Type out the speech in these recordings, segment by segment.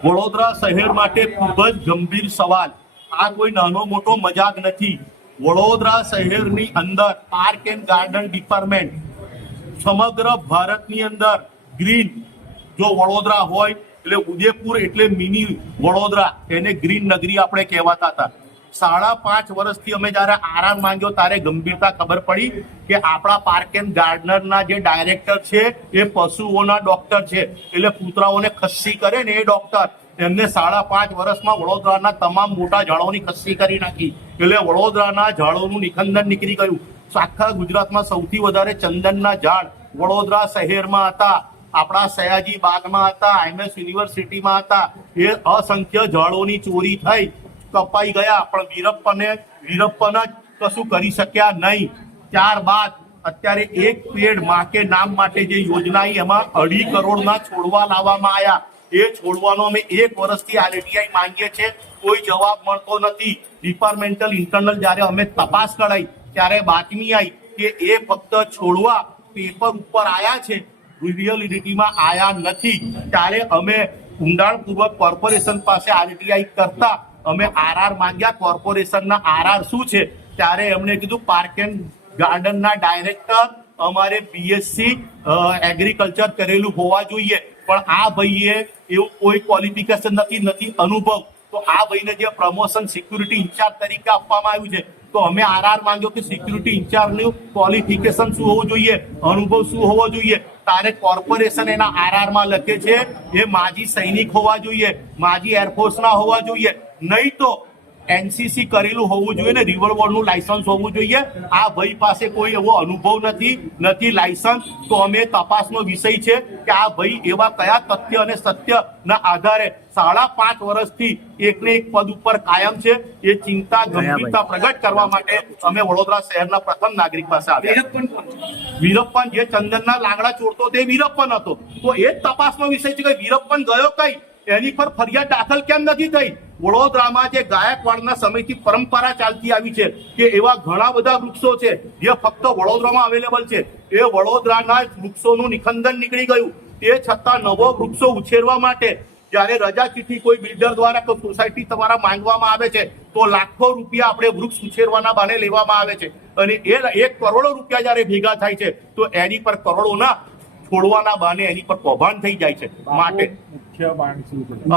વડોદરા શહેર માટે ખૂબ જ ગંભીર સવાલ. આ કોઈ નાનો મોટો મજાક નથી. વડોદરા શહેરની અંદર પાર્ક એન્ડ ગાર્ડન ડિપાર્ટમેન્ટ સમગ્ર ભારતની અંદર ગ્રીન, જો વડોદરા હોય એટલે ઉદયપુર એટલે મિની વડોદરા, એને ગ્રીન નગરી આપણે કહેવાતા હતા. 5.5 વર્ષથી અમે જયારે આરામ માંગ્યો ત્યારે ગંભીરતા ખબર પડી કે આપણા પાર્ક એન્ડ ગાર્ડનરના જે ડાયરેક્ટર છે એ પશુઓના ડોક્ટર છે, એટલે કૂતરાઓને ખસ્સી કરે ને એ ડોક્ટર, એમને 5.5 વર્ષમાં વડોદરાના તમામ મોટા ઝાડોની ખસ્સી કરી નાખી. એટલે વડોદરાના ઝાડોનું નિખંદન નીકળી ગયું. આખા ગુજરાતમાં સૌથી વધારે ચંદનના ઝાડ વડોદરા શહેરમાં હતા, આપણા સયાજી બાગમાં હતા, MS યુનિવર્સિટીમાં હતા. એ અસંખ્ય ઝાડોની ચોરી થઈ, કપાઈ ગયા, પણ વીરપ્પન જ કશું કરી શક્યા નહીં. ત્યારબાદ અત્યારે એક પેડ માં કે નામ માટે જે યોજના એમાં 2.5 કરોડના છોડવા લાવવામાં આવ્યા. એ છોડવાનો અમે 1 વર્ષથી RTI માંગીએ છીએ, કોઈ જવાબ મળતો નથી. ડિપાર્ટમેન્ટલ ઇન્ટરનલ જયારે અમે તપાસ કરાઈ ત્યારે બાતમી આવી કે એ ફક્ત છોડવા પેપર ઉપર આયા છે, રિયલિટીમાં આયા નથી. ત્યારે અમે ઊંડાણપૂર્વક કોર્પોરેશન પાસે RTI કરતા અમે RR માંગ્યા. કોર્પોરેશનના RR શું છે ત્યારે એમણે કીધું પાર્ક એન્ડ ગાર્ડનના ડાયરેક્ટર અમારે BSc એગ્રીકલ્ચર કરેલું હોવા જોઈએ, પણ આ ભાઈએ એવું કોઈ ક્વોલિફિકેશન નથી અનુભવ. તો આ ભાઈને જે પ્રમોશન સિક્યુરિટી ઇન્ચાર્જ તરીકે આપવામાં આવ્યું છે, તો અમે RR માંગ્યો કે સિક્યુરિટી ઇન્ચાર્જનું ક્વોલિફિકેશન શું હોવું જોઈએ, અનુભવ શું હોવો જોઈએ. તારે કોર્પોરેશન એના RR માં લખે છે એ માજી સૈનિક હોવા જોઈએ, માજી એરફોર્સના હોવા જોઈએ, નહીં તો NCC કરેલું હોવું જોઈએ ને રિવોલ્વરનું લાયસન્સ હોવું જોઈએ. આ ભાઈ પાસે કોઈ એવો અનુભવ નથી લાયસન્સ. તો અમે તપાસનો વિષય છે કે આ ભાઈ એવા કયા તથ્ય અને સત્યના આધારે 5.5 વર્ષથી એકને એક પદ ઉપર કાયમ છે, એ ચિંતા ગંભીરતા પ્રગટ કરવા માટે અમે વડોદરા શહેરના પ્રથમ નાગરિક પાસે આવ્યા. વીરપ્પન જે ચંદનના લાંગડા ચોરતો તે વીરપ્પન હતો. તો એ જ તપાસનો વિષય છે કે વીરપ્પન ગયો કઈ, એની પર ફરિયાદ દાખલ કેમ નથી થઈ. વડોદરામાં જે ગાયકવાડના સમયથી પરંપરા ચાલતી આવી છે કે એવા ઘણા બધા વૃક્ષો છે જે ફક્ત વડોદરામાં અવેલેબલ છે, એ વડોદરાના વૃક્ષોનું નિખંદન નીકળી ગયું. તે છતાં નવો વૃક્ષો ઉછેરવા માટે જયારે રજા ચિઠ્ઠી કોઈ બિલ્ડર દ્વારા કે સોસાયટી દ્વારા માંગવામાં આવે છે, તો લાખો રૂપિયા આપણે વૃક્ષ ઉછેરવાના બહાને લેવામાં આવે છે, અને એ 1 કરોડો રૂપિયા જયારે ભેગા થાય છે તો એની પર કરોડોના છોડવાના બહાને એની પર કૌભાંડ થઈ જાય છે. માટે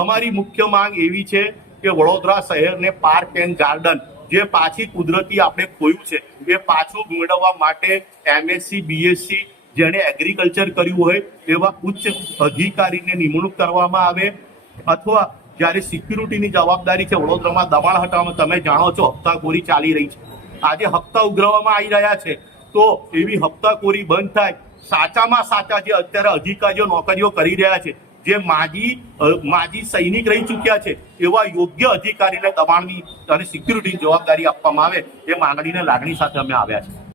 અમારી મુખ્ય માંગ એવી છે કે વડોદરા શહેરને પાર્ક એન્ડ ગાર્ડન જે પાછી કુદરતી આપણે ખોયું છે એ પાછું મેળવવા માટે MSc BSc જેને એગ્રીકલ્ચર કર્યું હોય એવા ઉચ્ચ અધિકારીને નિમણૂક કરવામાં આવે, અથવા જ્યારે સિક્યુરિટીની જવાબદારી છે. વડોદરામાં દબાણ હટાવવામાં તમે જાણો છો હપ્તાખોરી ચાલી રહી છે, આજે હપ્તા ઉઘરાવવામાં આવી રહ્યા છે, તો એવી હપ્તાખોરી બંધ થાય. સાચામાં સાચા જે અત્યારે અધિકારીઓ નોકરીઓ કરી રહ્યા છે, જે માજી સૈનિક રહી ચૂક્યા છે, એવા યોગ્ય અધિકારીને દબાણની અને સિક્યુરિટીની જવાબદારી આપવામાં આવે, એ માંગણીને લાગણી સાથે અમે આવ્યા છે.